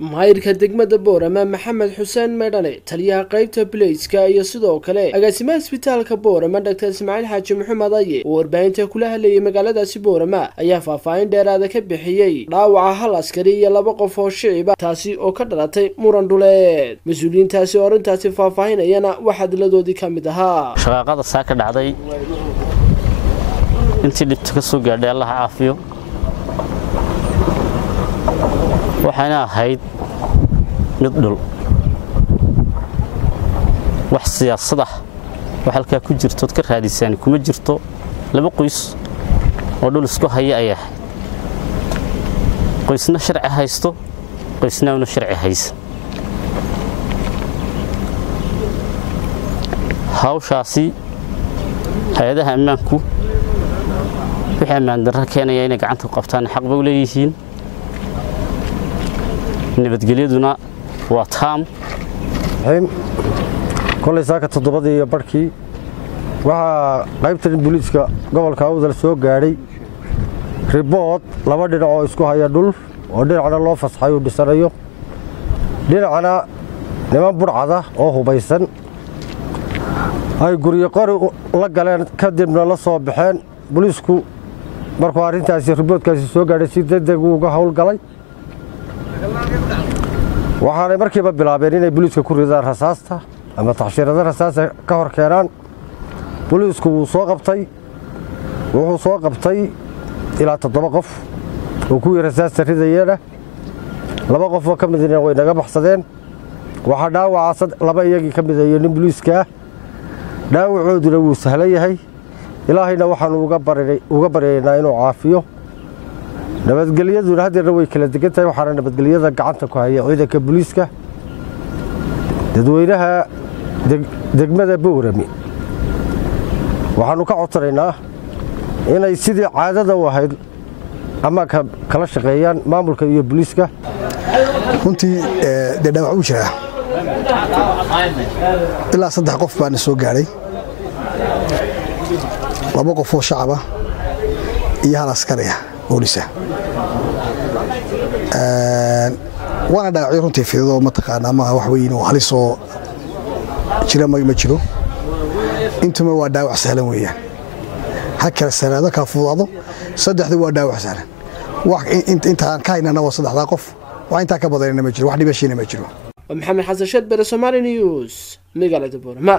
maayirka degmada Boorama Maxamed Xuseen Meedhane taliyaha qaybta Booliiska iyo sidoo kale agaasimaha isbitaalka Boorama Dr. Ismaaciil Xaaji Maxamed Aye oo warbaahinta kula hadlayay magaaladaasi Boorama ayaa faahfaahin dheeraad ah ka bixiyay dhaawaca hal askari iyo laba qof oo shicib ah taasi oo ka dhalatay muran dhuleed mas'uuliyiintaasi oo arintaasi faahfaahinayana waxa diladoodii ka mid ahaa shaqada saaka dhacday intii dhibta ka soo gaadhay Allah caafiyo waxaana ahayd mid dhul wax siyaasad ah wax halka ku jirto ka raadisaan kuma jirto laba qoys oo dhul isku haya ayaa qoysna sharci haysto qoysna uu sharci haysan hawshaasi hay'adaha ammaanku wixii ammaan darro keenaya inay gacanta ku qabtaan xaq bay u leeyihiin nabadgelyaduna waa taam kulay saaka 7 iyo barkii waxa qaybta booliiska gobolka Awdal soo gaaray report laba dhinac oo isku haya dhul oo dhinacna loo fasaxayo dhisanayo dhinacna niman burcada oo hubaysan ay guriyo qori la galeen kadibna la soo baxeen booliisku markuu arintaasi reportkaasi soo gaaray si degdeg uga hawl galay waxaanay markiiba bilaabeen inay booliiska ku ridaan rasaasta ama taxshiirada rasaasta ka hor keenaan booliisku wuxuu soo qabtay ilaa 7 qof oo ku rasaasta ridayeen laba qof oo kamid ah way naga baxsadeen waxa dhaawaca laba iyagii kamid ah nin booliiska dhaawacooduna wuu sahlan yahay ilaahayna waxaan uga baryaynaa inuu caafiyo nabadgelyadu hadda way kala degan tahay waxaana nabadgelyada gacanta ku haya ciidanka booliiska dadweynaha degmada Boorama waxaanu ka codsanaynaa inay sidii caadada u ahayd ama kala shaqeeyaan maamulka iyo booliiska runtii dhaawac u jira ilaa 3 qof baan soo gaaray laba qof oo shacab ah iyo hal askari ah booliska وانا داعي runtii fiido ma taqaan ama wax weyn oo halis oo jira ma jiro intuma waa daawac sahlan weeyaan hakala salaado ka fuudaado saddexdu waa daawac sahlan wax inta ka haynana waa 3 qof waa inta ka badanina ma jiro wax dhibashiina ma jiro Maxamed Xasan Shad Bare Somali News magaalada Boorama